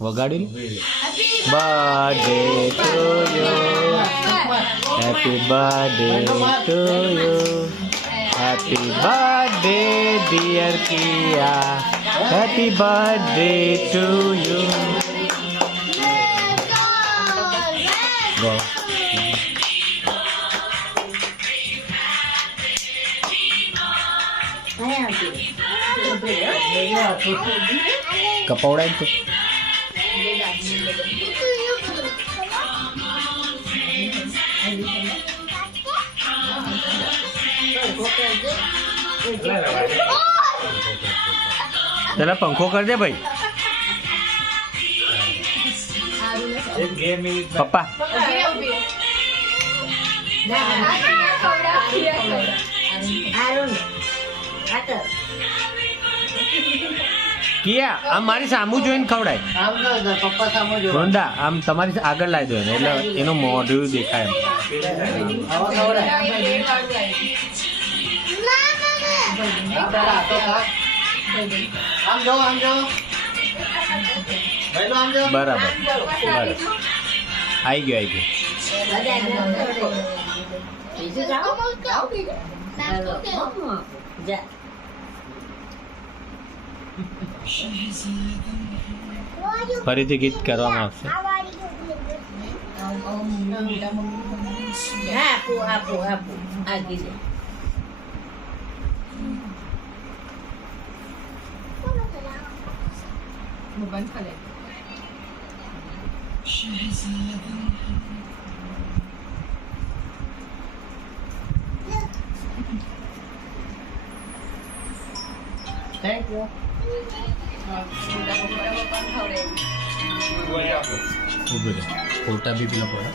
વગાડી birthday to you, happy birthday to you, happy birthday dear Kiya, happy birthday to you. ગો કપવડાય તો પેલા પંખો કર દે ભાઈ. પપ્પા કિયા આમ મારી સામું જોઈને ખવડાય. રોંડા આમ તમારી આગળ લાવી દો એને, એટલે એનું મોઢું દેખાય. બરાબર આવી ગયો ફરીથી ગીત કરવામાં આવશે. Thank you. ઉભી રહે ફોટા બી પેલા પડે.